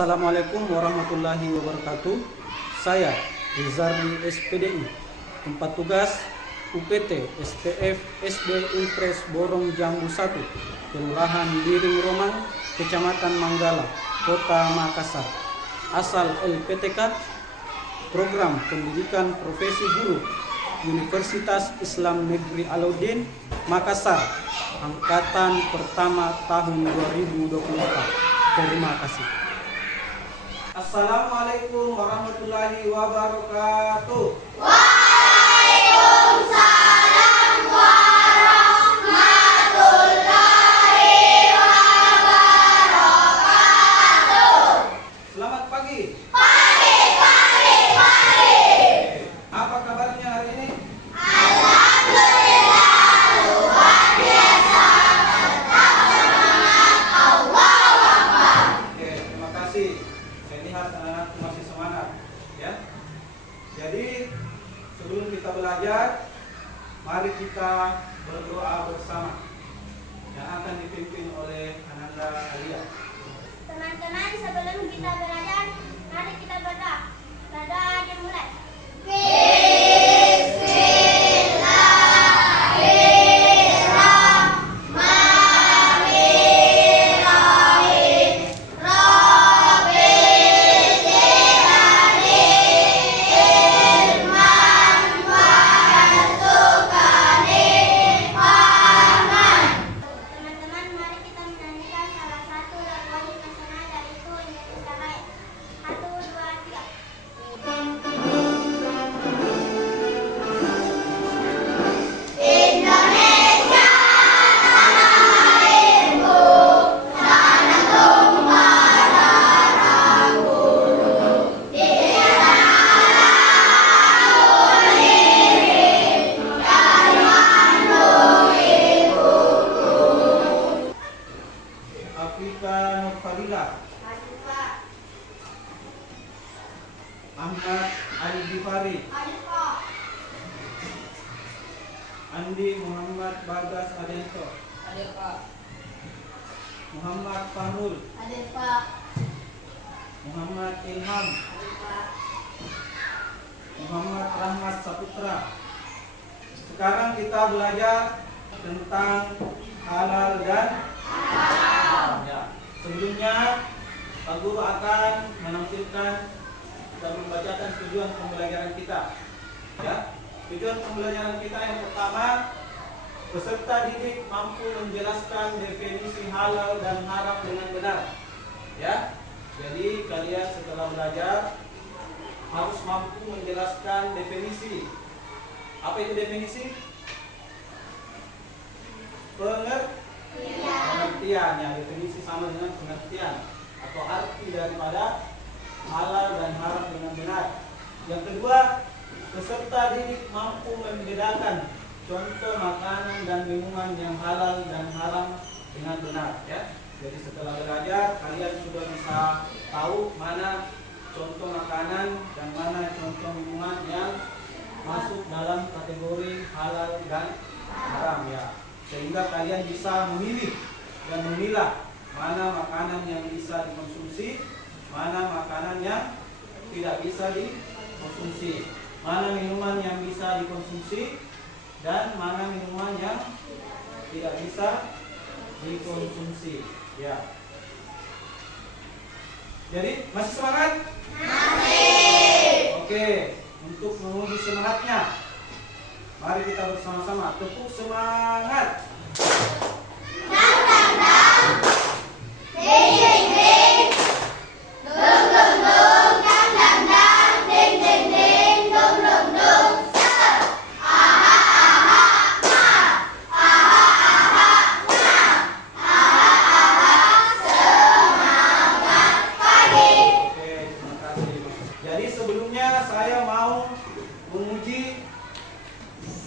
Assalamualaikum warahmatullahi wabarakatuh. Saya Rizardi SPDI, tempat tugas UPT SPF SD Impres Borong Jambu 1, Kelurahan Biring Romang, Kecamatan Manggala, Kota Makassar. Asal LPTK, Program Pendidikan Profesi Guru, Universitas Islam Negeri Alauddin, Makassar, Angkatan Pertama tahun 2024. Terima kasih. Assalamualaikum warahmatullahi wabarakatuh. Waalaikumsalam warahmatullahi wabarakatuh. Selamat pagi. Pagi. Apa kabarnya hari ini? Alhamdulillah, luar biasa. Tetap semangat, Allahu Akbar. Oke, terima kasih. Saya lihat anak-anakku masih semangat, ya. Jadi sebelum kita belajar, mari kita berdoa bersama yang akan dipimpin oleh Ananda Alia. Teman-teman, sebelum kita belajar, mari kita berdoa. Berdoa dimulai. Teman-teman, mari kita menyanyikan salah satu lagu wajib nasional yaitu Indonesia Raya. 1, 2, 3. Indonesia tanah airku, tanah tumpah darahku. Di tanah berdiri, kalimantu ibuku. Afrika Nurfadila, Ahmad Ali Gifari, Andi Muhammad Bagas Adento, Muhammad Fahrul, Muhammad Ilham, Muhammad Rahmat Saputra. Sekarang kita belajar tentang halal dan haram. Ya. Sebelumnya Pak Guru akan menampilkan dan membacakan tujuan pembelajaran kita. Ya. Tujuan pembelajaran kita yang pertama, peserta didik mampu menjelaskan definisi halal dan haram dengan benar. Ya. Jadi kalian setelah belajar harus mampu menjelaskan definisi. Apa itu definisi? Pengertian, ya, definisi sama dengan pengertian atau arti daripada halal dan haram dengan benar. Yang kedua, peserta didik mampu membedakan contoh makanan dan minuman yang halal dan haram dengan benar, ya. Jadi setelah belajar kalian sudah bisa tahu mana contoh makanan dan mana contoh minuman yang masuk dalam kategori halal dan haram, ya. Sehingga kalian bisa memilih dan memilah mana makanan yang bisa dikonsumsi, mana makanan yang tidak bisa dikonsumsi, mana minuman yang bisa dikonsumsi, dan mana minuman yang tidak bisa dikonsumsi. Ya. Jadi masih semangat? Masih. Oke, untuk menguji semangatnya, mari kita bersama-sama tepuk semangat. Dang dang dang, ding ding ding, dung dung dung, dang dang dang, ding ding ding, dung dung dung. Aha aha ma, aha aha ma, aha aha semangat pagi. Oke, terima kasih. Jadi sebelumnya saya mau menguji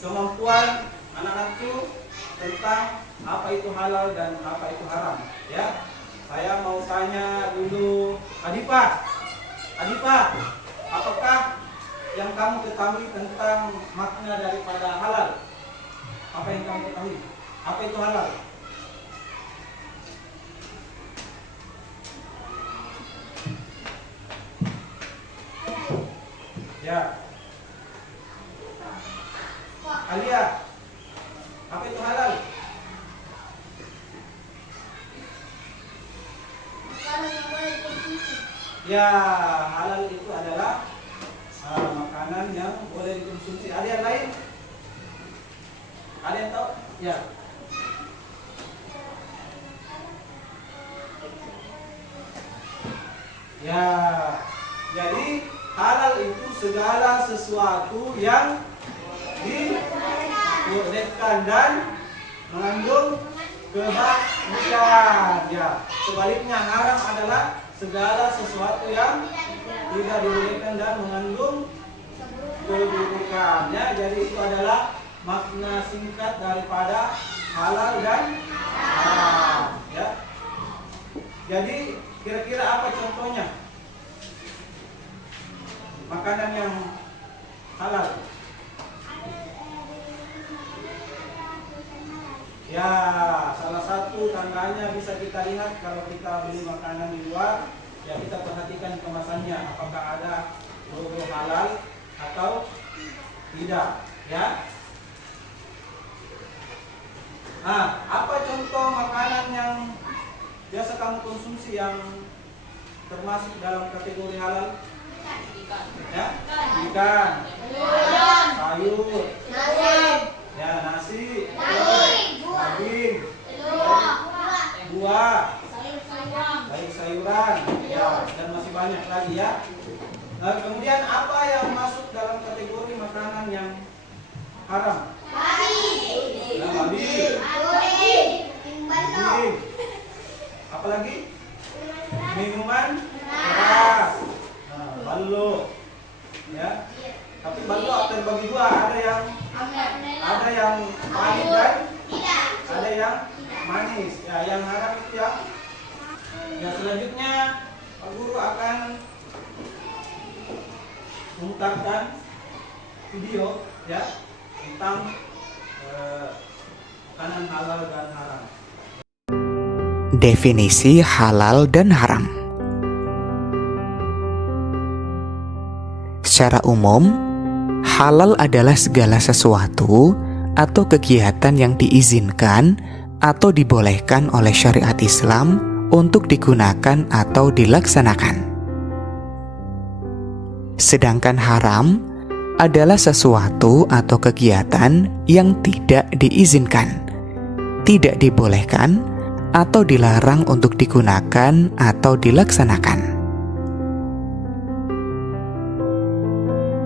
kemampuan anak-anakku tentang apa itu halal dan apa itu haram, ya. Saya mau tanya dulu Adipa, apakah yang kamu ketahui tentang makna daripada halal? Apa yang kamu ketahui? Apa itu halal? Ya. Alia, apa itu halal? Makanan yang boleh dikonsumsi. Ya, halal itu adalah makanan yang boleh dikonsumsi. Ada yang lain? Ada yang tahu? Ya. Ya, jadi halal itu segala sesuatu yang dibolehkan dan mengandung kebajikan. Ya, sebaliknya haram adalah segala sesuatu yang tidak dibolehkan dan mengandung keburukan. Ya, jadi itu adalah makna singkat daripada halal dan haram. Ya. Jadi kira-kira apa contohnya makanan yang halal? Ya, salah satu tandanya bisa kita lihat kalau kita beli makanan di luar, ya kita perhatikan kemasannya, apakah ada logo halal atau tidak, ya. Nah, apa contoh makanan yang biasa kamu konsumsi yang termasuk dalam kategori halal? Ya, ikan, sayur, ya nasi, daging, buah, sayur-sayuran, ya dan masih banyak lagi ya. Nah, kemudian apa yang masuk dalam kategori makanan yang haram? Ya, babi, daging. Apalagi? Minuman keras. Nah, ballo. Ya. Tapi ballo terbagi dua, ada yang pahit dan ada yang manis. Ya, yang haram itu yang. Ya, selanjutnya Pak Guru akan memutarkan video ya tentang makanan halal dan haram. Definisi halal dan haram. Secara umum, halal adalah segala sesuatu atau kegiatan yang diizinkan atau dibolehkan oleh syariat Islam untuk digunakan atau dilaksanakan. Sedangkan haram adalah sesuatu atau kegiatan yang tidak diizinkan, tidak dibolehkan, atau dilarang untuk digunakan atau dilaksanakan.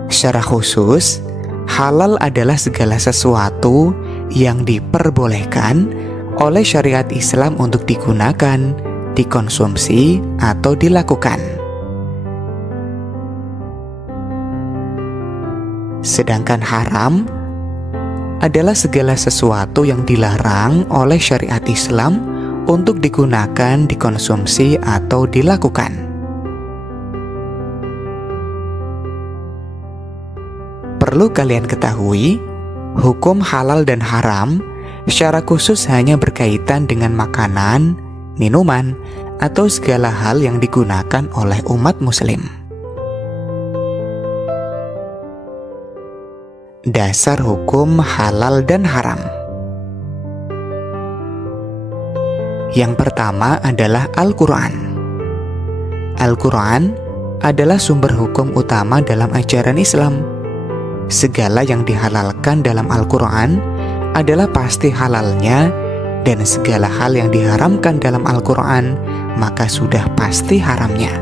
Secara khusus, halal adalah segala sesuatu yang diperbolehkan oleh syariat Islam untuk digunakan, dikonsumsi, atau dilakukan. Sedangkan haram adalah segala sesuatu yang dilarang oleh syariat Islam untuk digunakan, dikonsumsi, atau dilakukan. Perlu kalian ketahui, hukum halal dan haram secara khusus hanya berkaitan dengan makanan, minuman, atau segala hal yang digunakan oleh umat muslim. Dasar hukum halal dan haram. Yang pertama adalah Al-Quran. Al-Quran adalah sumber hukum utama dalam ajaran Islam. Segala yang dihalalkan dalam Al-Quran adalah pasti halalnya, dan segala hal yang diharamkan dalam Al-Quran maka sudah pasti haramnya.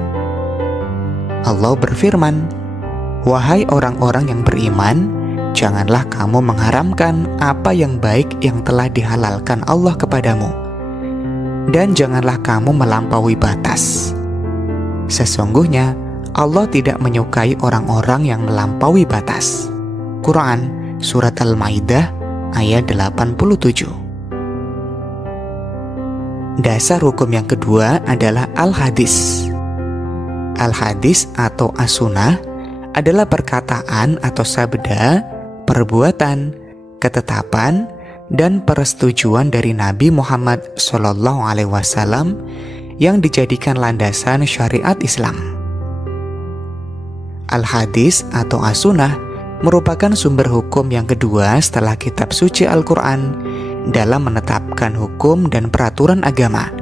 Allah berfirman, "Wahai orang-orang yang beriman, janganlah kamu mengharamkan apa yang baik yang telah dihalalkan Allah kepadamu, dan janganlah kamu melampaui batas. Sesungguhnya Allah tidak menyukai orang-orang yang melampaui batas." Quran Surat Al-Maidah ayat 87. Dasar hukum yang kedua adalah Al-Hadis. Al-Hadis atau As-Sunnah adalah perkataan atau sabda, perbuatan, ketetapan, dan persetujuan dari Nabi Muhammad SAW yang dijadikan landasan syariat Islam. Al-Hadis atau As-Sunnah merupakan sumber hukum yang kedua setelah kitab suci Al-Quran dalam menetapkan hukum dan peraturan agama,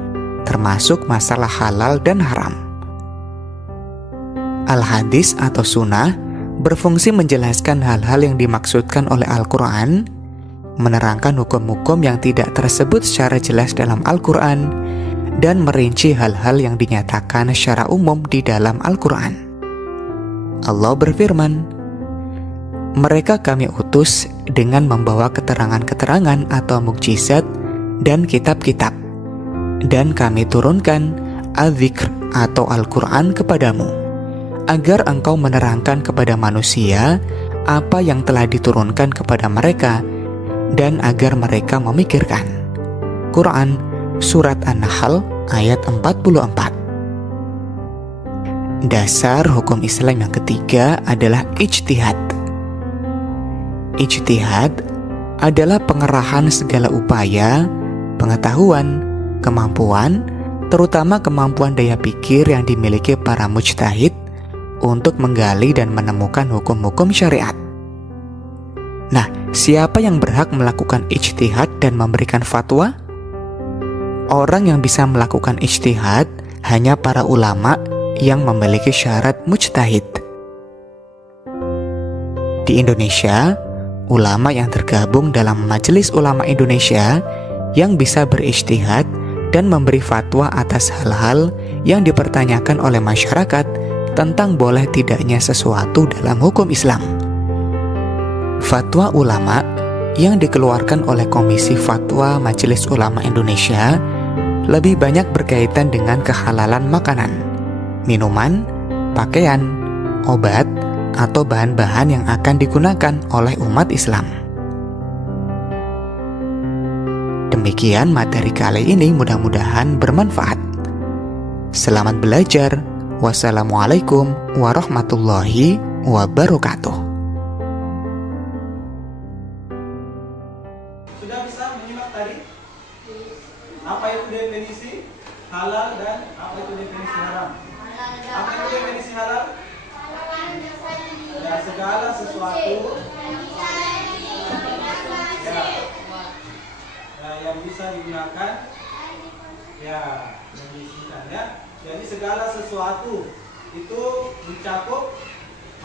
termasuk masalah halal dan haram. Al-Hadis atau Sunnah berfungsi menjelaskan hal-hal yang dimaksudkan oleh Al-Quran, menerangkan hukum-hukum yang tidak tersebut secara jelas dalam Al-Quran, dan merinci hal-hal yang dinyatakan secara umum di dalam Al-Quran. Allah berfirman, "Mereka kami utus dengan membawa keterangan-keterangan atau mukjizat dan kitab-kitab, dan kami turunkan Al-Dzikr atau Al-Quran kepadamu, agar engkau menerangkan kepada manusia apa yang telah diturunkan kepada mereka, dan agar mereka memikirkan." Quran Surat An-Nahl ayat 44. Dasar hukum Islam yang ketiga adalah ijtihad. Ijtihad adalah pengerahan segala upaya, pengetahuan, kemampuan, terutama kemampuan daya pikir yang dimiliki para mujtahid untuk menggali dan menemukan hukum-hukum syariat. Nah, siapa yang berhak melakukan ijtihad dan memberikan fatwa? Orang yang bisa melakukan ijtihad hanya para ulama yang memiliki syarat mujtahid. Di Indonesia, ulama yang tergabung dalam Majelis Ulama Indonesia yang bisa berijtihad dan memberi fatwa atas hal-hal yang dipertanyakan oleh masyarakat tentang boleh tidaknya sesuatu dalam hukum Islam. Fatwa ulama yang dikeluarkan oleh Komisi Fatwa Majelis Ulama Indonesia lebih banyak berkaitan dengan kehalalan makanan, minuman, pakaian, obat, atau bahan-bahan yang akan digunakan oleh umat Islam. Demikian materi kali ini, mudah-mudahan bermanfaat. Selamat belajar. Wassalamualaikum warahmatullahi wabarakatuh. Sudah bisa menyimak tadi apa itu definisi halal dan apa itu definisi haram? Apa itu definisi halal? Ya, segala sesuatu yang bisa digunakan, ya, yang diisikan, ya. Jadi segala sesuatu itu mencakup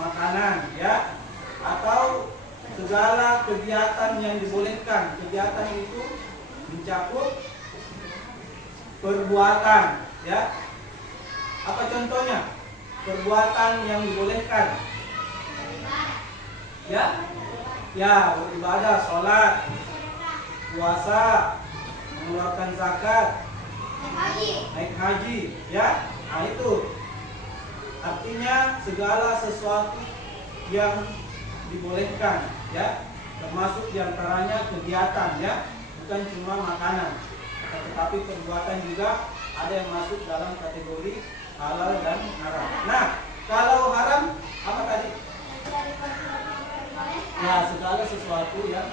makanan, ya, atau segala kegiatan yang dibolehkan. Kegiatan itu mencakup perbuatan, ya. Apa contohnya? Perbuatan yang dibolehkan, ya, beribadah, sholat, puasa, mengeluarkan zakat, naik haji, ya. Nah, itu artinya segala sesuatu yang dibolehkan, ya, termasuk diantaranya kegiatan, ya, bukan cuma makanan, tetapi perbuatan juga ada yang masuk dalam kategori halal dan haram. Nah, kalau haram apa tadi? Ya, segala sesuatu yang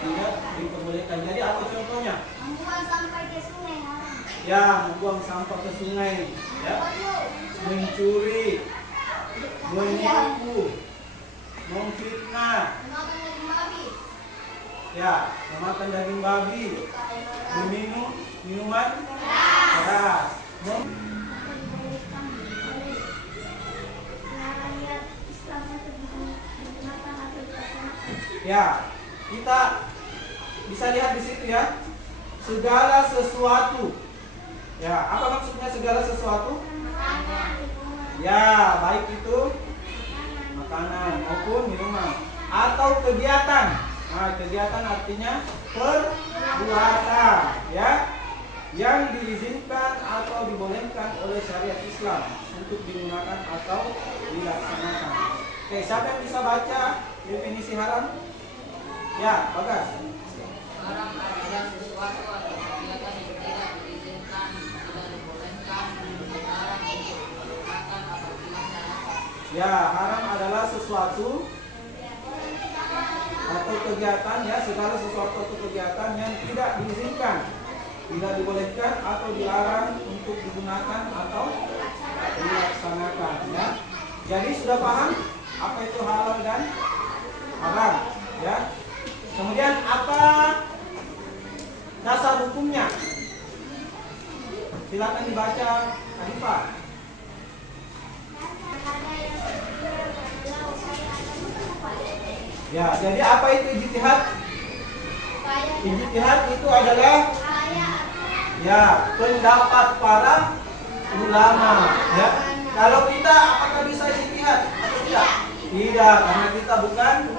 tidak diperbolehkan. Jadi apa contohnya? Membuang sampah ke sungai. Ya, membuang sampah ke sungai, ya, mencuri, menipu, memfitnah, ya, memakan daging babi, meminum minuman keras, ya, kita bisa lihat di situ, ya, segala sesuatu. Ya, apa maksudnya segala sesuatu? Ya, baik itu makanan maupun minuman atau kegiatan. Nah, kegiatan artinya perbuatan, ya, yang diizinkan atau dibolehkan oleh syariat Islam untuk digunakan atau dilaksanakan. Oke, siapa yang bisa baca definisi haram? Ya, Bagas. Haram adalah sesuatu atau kegiatan yang tidak diizinkan, tidak dibolehkan, dilarang untuk digunakan atau dilaksanakan. Ya, haram adalah sesuatu atau kegiatan, ya, segala sesuatu atau kegiatan yang tidak diizinkan, tidak dibolehkan atau dilarang untuk digunakan atau dilaksanakan, ya. Jadi sudah paham apa itu halal dan haram, ya. Kemudian apa dasar hukumnya? Silakan dibaca, Hanifah. Ya, jadi apa itu ijtihad? Ijtihad itu adalah ya pendapat para ulama, ya. Kalau kita apakah bisa ijtihad atau tidak? Tidak, karena kita bukan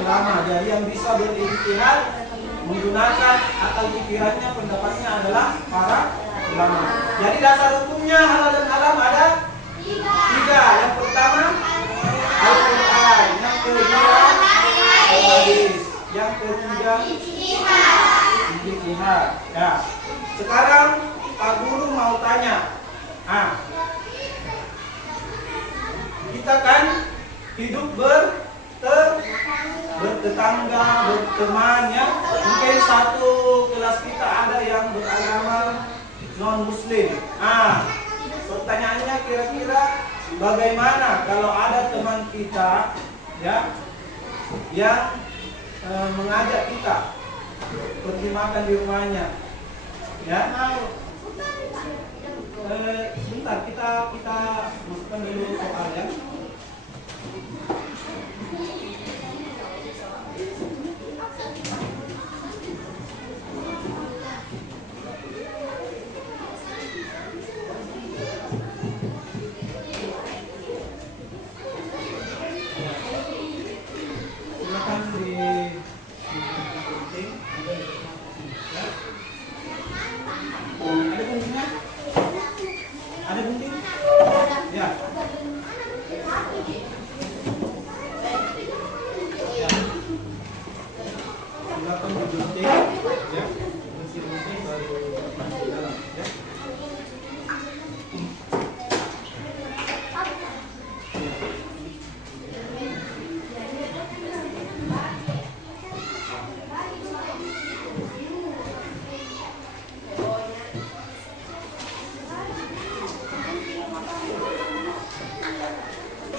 ulama. Jadi yang bisa berijtihad menggunakan akal pikirannya, pendapatnya adalah para ulama. Jadi dasar hukumnya halal dan haram ada tiga. Yang pertama Al-Quran, yang kedua hadis, yang ketiga ijtihad. Ya. Sekarang Pak Guru mau tanya, kita kan hidup bertetangga, berteman, ya. Mungkin satu kelas kita ada yang beragama non muslim. Pertanyaannya kira-kira bagaimana kalau ada teman kita, ya, yang mengajak kita pergi makan di rumahnya, ya. Sebentar, kita masukkan dulu soalnya. Silakan di gunting. Ada guntingnya? Ada gunting? Ya. Ya. Silakan digunting, ya. Bersih gunting baru masuk ke dalam, ya.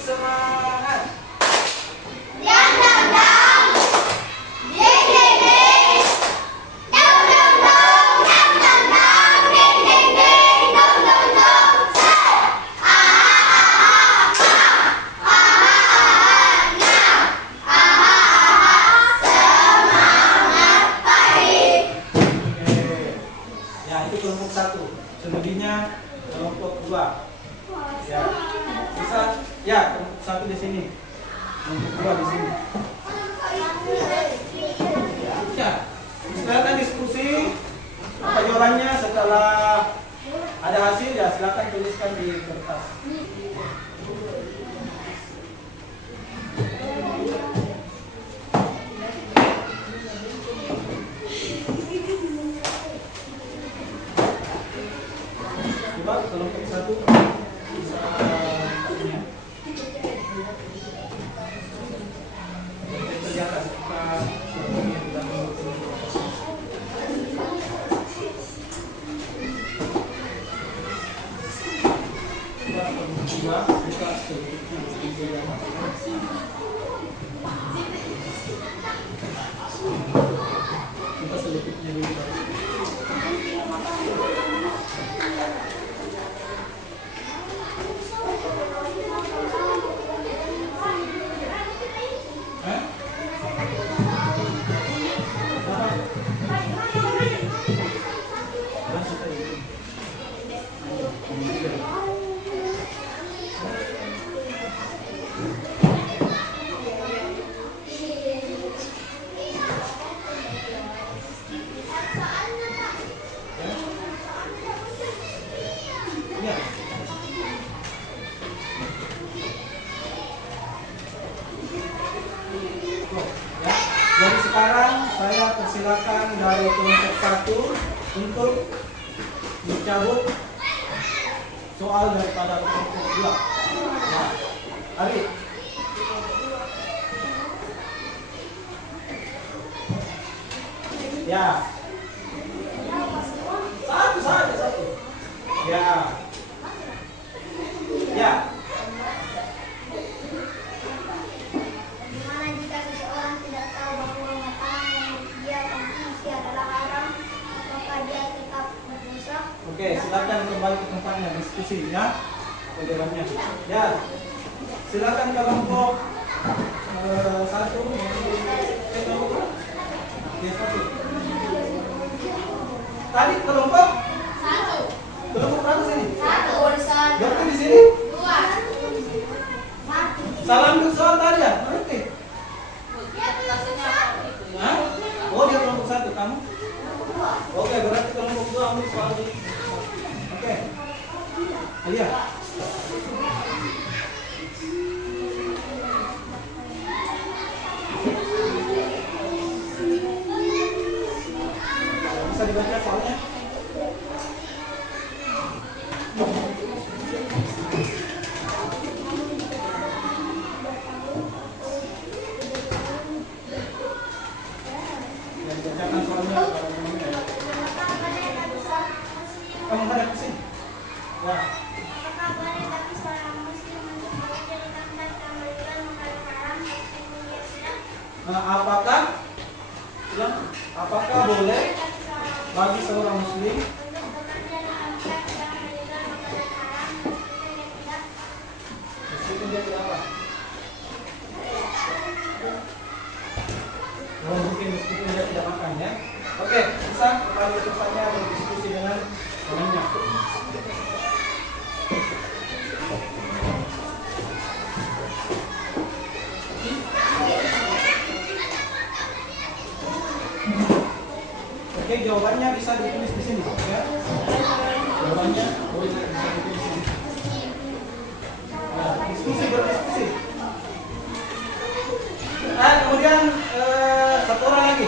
Semangat. Ya, itu kelompok satu. Selebihnya kelompok dua. Ya, bisa. Ya, kelompok satu di sini. Kelompok dua di sini. Ya, silakan diskusi. Apa jawabannya setelah ada hasil, ya silakan tuliskan di kertas. Coba kelompok satu bisa ya. Terlihat kita sebelumnya sudah mengukur. Coba kelompok dua buka selututnya. Kita selututnya dulu. Jadi sekarang saya persilakan dari kelompok satu untuk mencabut soal daripada kelompok dua. Ya. Ari. Ya. Satu saja, satu. Ya. Ya. silakan kembali ke tempatnya diskusi ya. Apa jawabannya? Ya. Silakan kelompok satu ya, satu. Tadi kelompok berapa sini? Berarti di sini? Salam dulu soal tadi ya? Berarti? Hah? Oh dia kelompok satu, kamu? Oke, berarti kelompok dua ambil soal dulu. Oke. Alia. Bisa dibaca soalnya? Ya, dibacakan soalnya. Kamu hadap ke sini. Ya. Apakah boleh bagi seorang muslim untuk bekerja di tempat yang menjual makanan haram meskipun dia tidak? Apakah boleh bagi seorang muslim Untuk bekerja di tempat yang menjual makanan haram meskipun dia tidak? meskipun dia tidak apa? Oh, mungkin meskipun dia tidak makan ya. Oke, bisa kembali ke tempatnya berdiskusi dengan temannya. Oke, jawabannya bisa ditulis di sini ya. Jawabannya boleh bisa ditulis di sini. Nah, berdiskusi. Kemudian satu orang lagi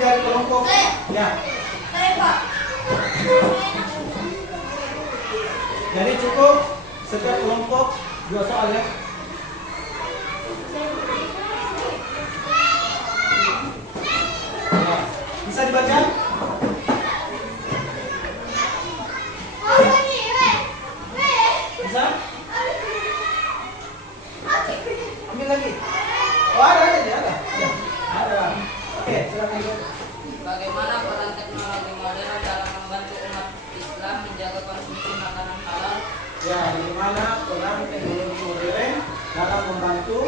dari kelompok ya. Jadi cukup setiap kelompok 2 soal ya. Ya. Bisa dibaca? Bisa? Ambil lagi. Oh, ada. Ya, ada. Oke, silakan. Bagaimana peran teknologi modern dalam membantu umat Islam menjaga konsumsi makanan halal? Ya, bagaimana peran teknologi modern dalam membantu?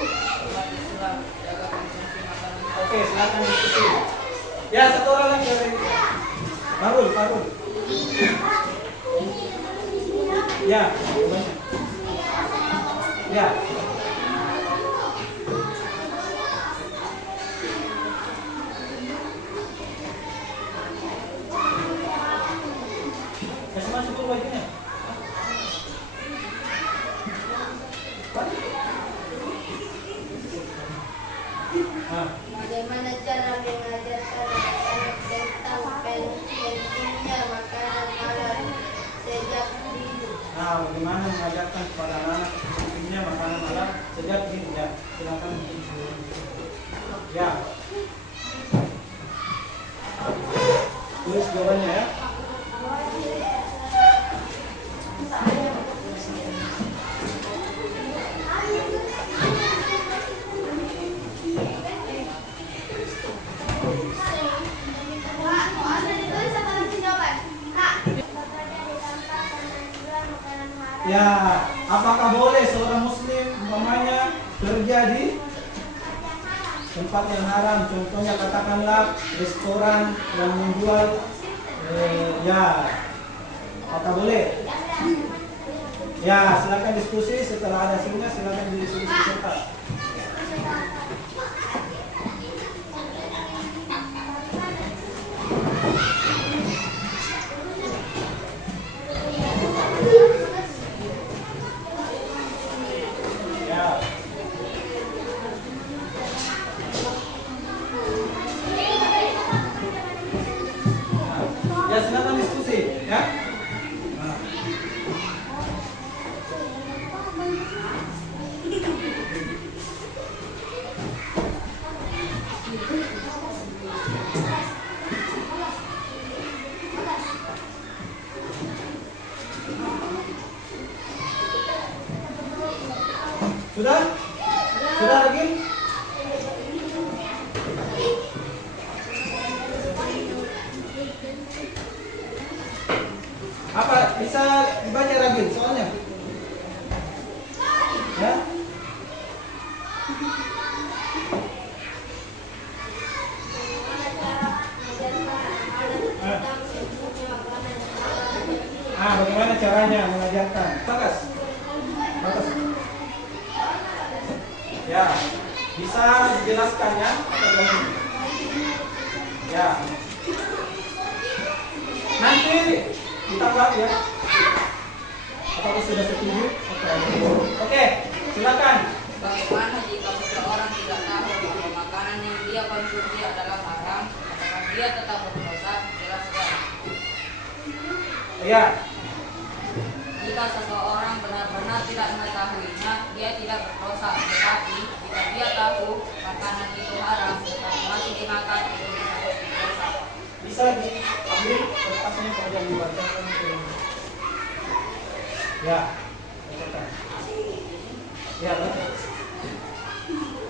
Umat Islam menjaga konsumsi makanan halal. Oke, silakan diskusi. Ya, satu orang lagi dari Farul. Ya, jawabannya. Ya. Kasih masuk ke bajunya. Nah, Bagaimana cara mengajarkan anak-anak tentang pentingnya makanan halal sejak dini? bagaimana mengajarkan kepada anak pentingnya makanan halal sejak dini ya. Silakan. Ya. Tulis jawabannya ya. Ya, apakah boleh seorang muslim umpamanya kerja di tempat yang haram? Contohnya katakanlah restoran yang menjual ya. Apakah boleh? Ya, silakan diskusi setelah ada hasilnya, silakan diskusi serta. Ya. Ya, silakan diskusi ya. Nah. Sudah? Sudah lagi? Apa bisa dibaca lagi soalnya? Ya. Bagaimana caranya mengajarkan? Bagas. Bagas. Ya, bisa dijelaskan ya? Ya. Nanti kita buat ya. Apakah sudah setuju? Oke, silakan. Bagaimana jika seseorang tidak tahu bahwa makanan yang dia konsumsi adalah haram, apakah dia tetap berdosa? Jelaskan. Ya. Jika seseorang benar-benar tidak mengetahuinya, dia tidak berdosa. Tetapi jika dia tahu makanan itu haram, tetapi masih dimakan, itu disebut berdosa. Bisa diambil kertasnya kalau yang dibacakan itu. Ya. Bacakan. Ya, baca.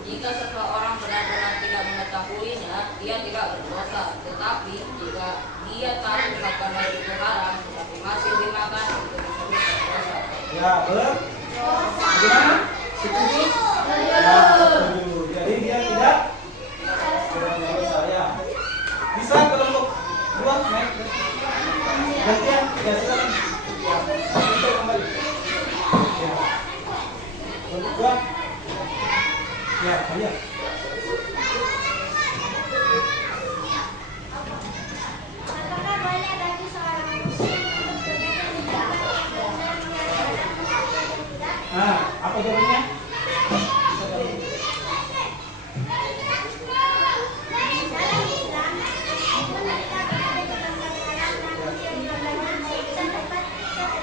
Jika seseorang benar-benar tidak mengetahuinya, dia tidak berdosa. Tetapi jika dia tahu makanan itu haram, tetapi masih dimakan, itu disebut berdosa. Ya, bagaimana? Setuju? Ya, setuju. Jadi dia tidak berdosa ya. Bisa kelompok dua, naik. Gantian, ya silakan. Ya, untuk kembali. Ya. Kelompok dua. Ya, kalian. Apakah boleh bagi seorang muslim untuk berkata tidak berdasar menyatakan meskipun tidak? Apa jawabannya? Dalam Islam, meskipun kita berada di tempat haram, namun yang namanya tempat kita tetap dimakan.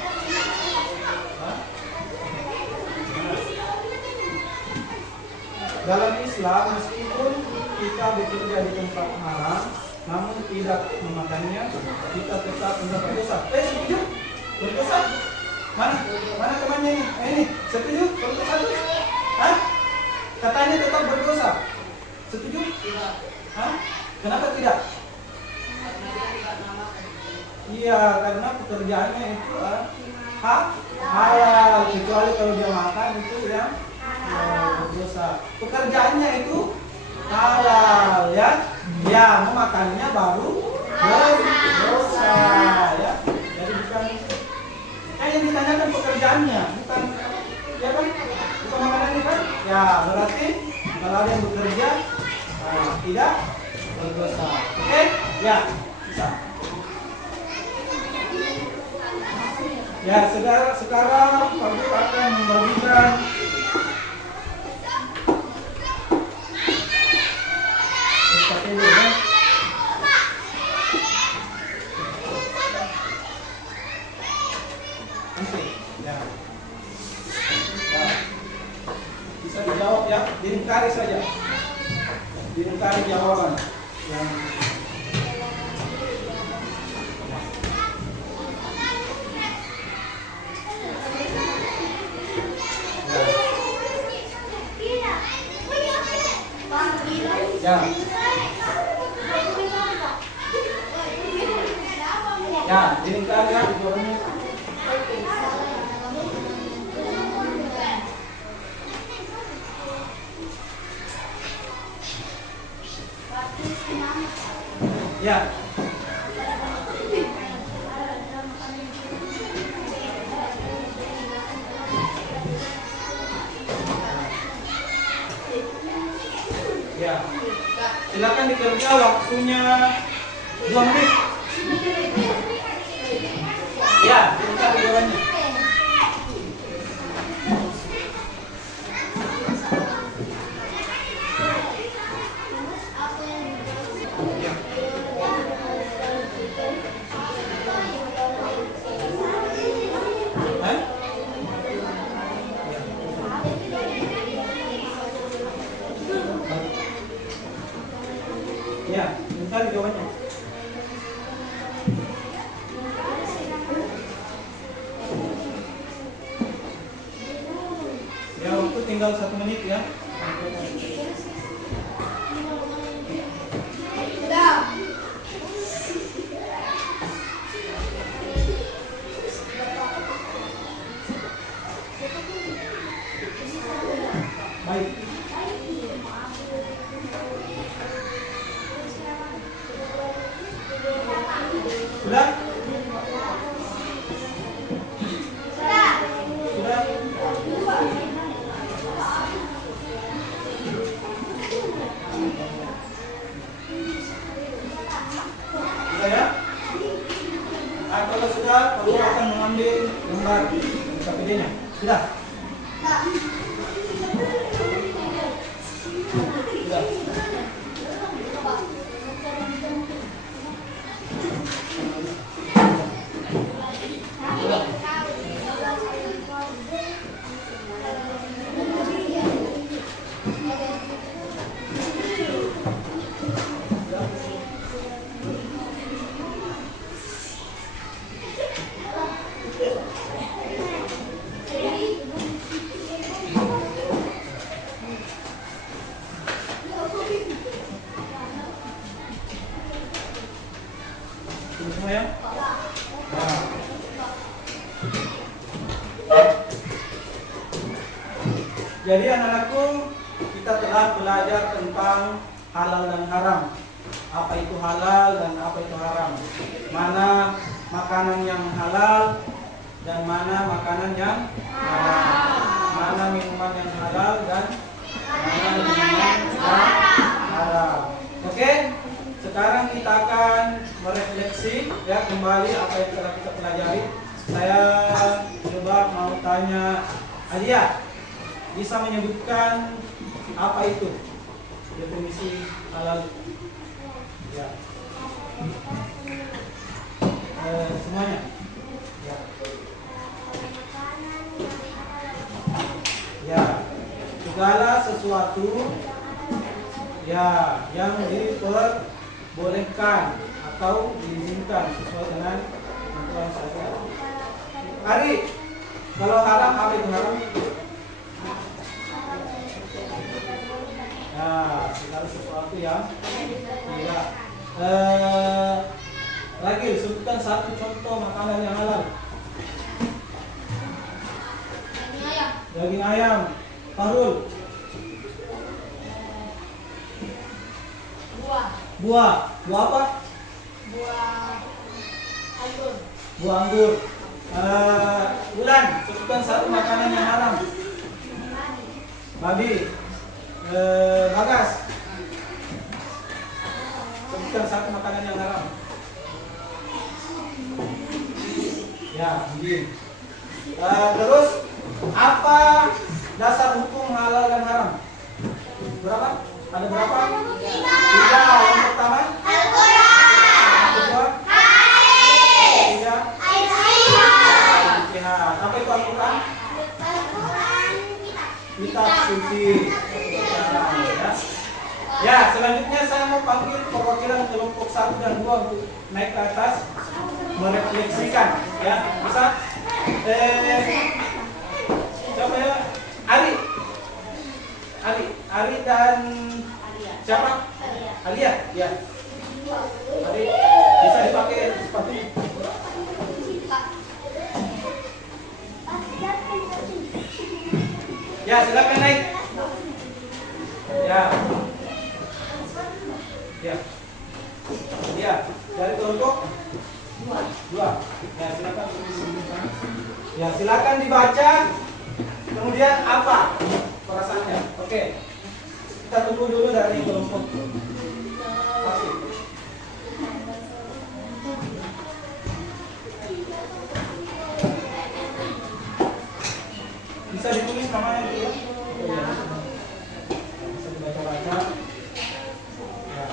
Dalam Islam, meskipun kita bekerja di tempat haram, namun tidak memakannya, kita tetap mendapat dosa. Setuju? Berdosa? Mana temannya ini? Ini, setuju? Kelompok satu? Hah? Katanya tetap berdosa. Setuju? Tidak, Hah? Kenapa tidak? karena dia tidak namakan. Iya, karena pekerjaannya itu halal, kecuali kalau dia makan itu yang berdosa. Pekerjaannya itu halal ya. Ya, memakannya baru berdosa ya. Jadi bukan yang ditanyakan pekerjaannya, bukan ya kan? Bukan makanannya kan? Ya, berarti kalau ada yang bekerja tidak berdosa. Oke? Ya, bisa. Ya, saudara, sekarang Pak Guru akan membagikan SKPD ya. Nanti, ya. Ya. Bisa dijawab ya, dilingkari saja. Dilingkari jawaban yang ya. Ya, dilingkari ya jawabannya. Ya. Ya. Silakan dikerja waktunya 2 menit. Ya, dilingkari jawabannya. Ya. Hah? Ya, bentar jawabannya. Ya, waktu tinggal 1 menit ya. keluar KPD-nya. Sudah? Sudah. Ini semua ya? Nah. Jadi anak-anakku, kita telah belajar tentang halal dan haram. Apa itu halal dan apa itu haram. Mana makanan yang halal dan mana makanan yang haram. Mana minuman yang halal dan mana minuman yang haram. Oke? Sekarang kita akan merefleksi ya kembali apa yang telah kita pelajari. Saya coba mau tanya Adia, bisa menyebutkan apa itu definisi halal? Ya. Semuanya. Ya. Ya. Segala sesuatu ya yang diperbolehkan atau diizinkan sesuai dengan aturan syariat. Ari, kalau haram apa itu haram? Nah, segala sesuatu yang tidak. Lagi sebutkan satu contoh makanan yang halal. Daging ayam. Farul. Buah apa? Buah anggur. Buah anggur. Ulan, sebutkan satu makanan yang haram. Babi. Bagas, sebutkan satu makanan yang haram. Ya, begini. Terus apa dasar hukum halal dan haram? Berapa? Ada berapa? Tiga. Yang pertama? Al-Quran. Yang kedua? Hadis. Tiga. Al-Ijtihad. Apa itu Al-Quran? Al-Quran Kitab suci. Ya, selanjutnya saya mau panggil perwakilan kelompok 1 dan 2 untuk naik ke atas merefleksikan, ya. Bisa? Coba ya. Ari dan siapa? Alia. Ya. Ari bisa dipakai sepatunya. Ya, silakan naik. Ya. Ya. Ya, dari kelompok 2. Ya, silakan. Ya, silakan dibaca. Kemudian apa perasaannya? Oke. Kita tunggu dulu dari kelompok. Pasti. Bisa ditulis namanya dulu ya? Iya. Bisa dibaca-baca. Ya.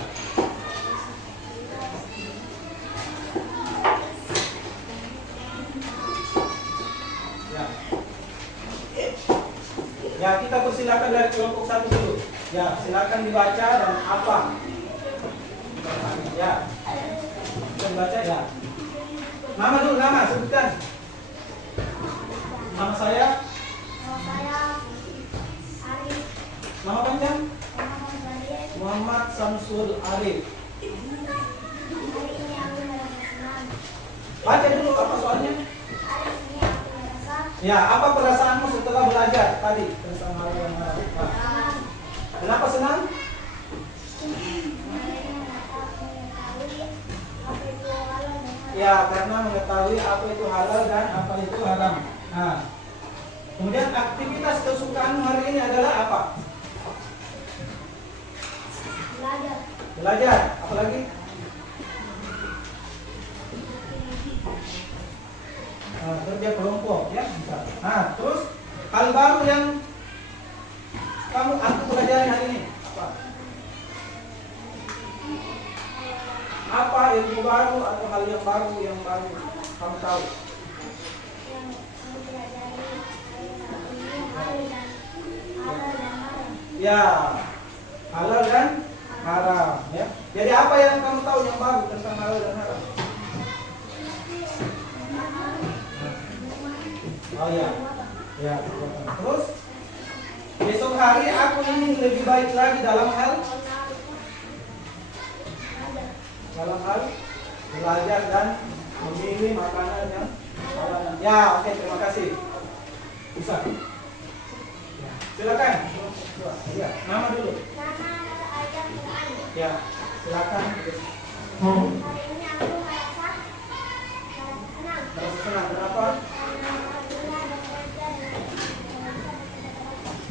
Ya. Ya, kita persilakan dari kelompok 1 dulu. Ya, silakan dibaca dan apa? Ya. Bisa dibaca ya. Nama dulu, nama sebutkan. Nama saya. Nama panjang? Muhammad Samsul Arif. Baca dulu apa soalnya? Ya, apa perasaanmu setelah belajar tadi tentang hal yang haram? Kenapa senang? Ya, karena mengetahui apa itu halal dan apa itu haram. Nah, kemudian aktivitas kesukaanmu hari ini adalah apa? Belajar. Apalagi? Kerja kelompok. kamu tahu? Yang mempelajari ini halal dan haram. Ya, halal dan haram. Ya. Jadi apa yang kamu tahu yang baru tentang halal dan haram? Oh ya, ya. Terus besok hari aku ingin lebih baik lagi dalam hal belajar dan memilih makanan yang halal. Ya, oke, terima kasih. Bisa. Ya, silakan. Ya, nama dulu. Nama ayat Quran. Ya, silakan. Hari ini aku merasa senang. Merasa senang. Kenapa? Karena alhamdulillah ada bekerja dengan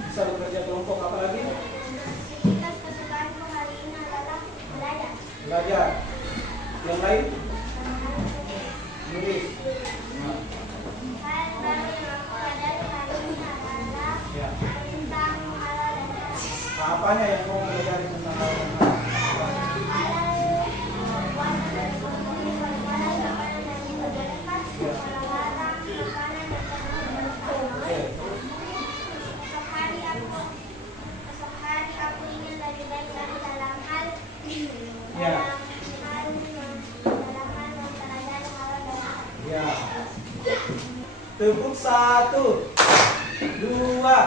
Bisa bekerja kelompok apa lagi? aktivitas kesukaanku hari ini adalah belajar. Belajar. Yang lain? Nulis. Nah, Hal baru yang aku pelajari hari ini adalah ya. tentang halal dan haram. Nah, apanya yang mau belajar tentang halal dan haram? Halal puasa dan konsumsi halal makanan yang diperbolehkan. Kalau haram makanan yang tertentu. Oke. Esok hari aku ingin lebih baik lagi dalam hal Ya. mempelajari halal dan haram. Ya. Tepuk 1, 2.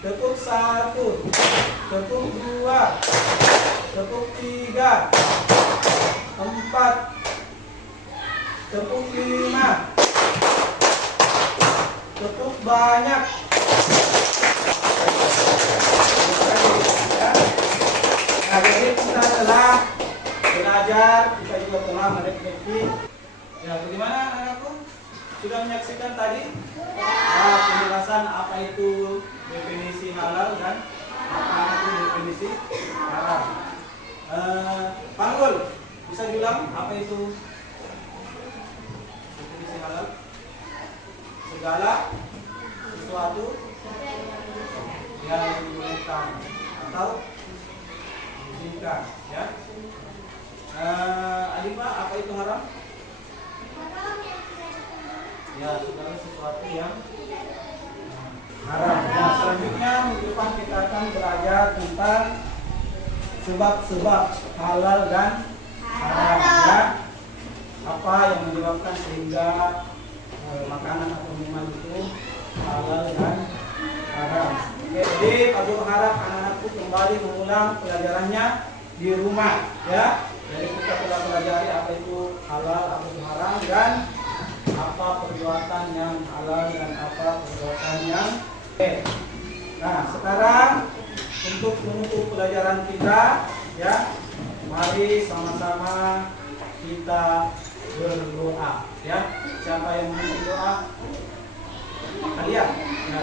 Tepuk 1. Tepuk 2. Tepuk 3. 4. Tepuk 5. Tepuk banyak. Ya. Nah, jadi kita telah belajar, kita juga telah merefleksi. Ya, bagaimana anakku? Sudah menyaksikan tadi? Penjelasan apa itu definisi halal dan apa itu definisi haram. Panggul, bisa diulang apa itu definisi halal? Segala sesuatu yang dibolehkan atau diizinkan, ya. Alifah, apa itu haram? Ya, segala sesuatu yang haram. Nah, selanjutnya minggu depan kita akan belajar tentang sebab-sebab halal dan haram, ya. Apa yang menyebabkan sehingga makanan atau minuman itu halal dan haram. Oke, jadi Pak Guru harap anak-anakku kembali mengulang pelajarannya di rumah, ya. Jadi kita telah pelajari apa itu halal, apa itu haram, dan apa perbuatan yang halal dan apa perbuatan yang Nah, sekarang untuk menutup pelajaran kita, ya, mari sama-sama kita berdoa, ya. Siapa yang memimpin doa? Kalian, ya.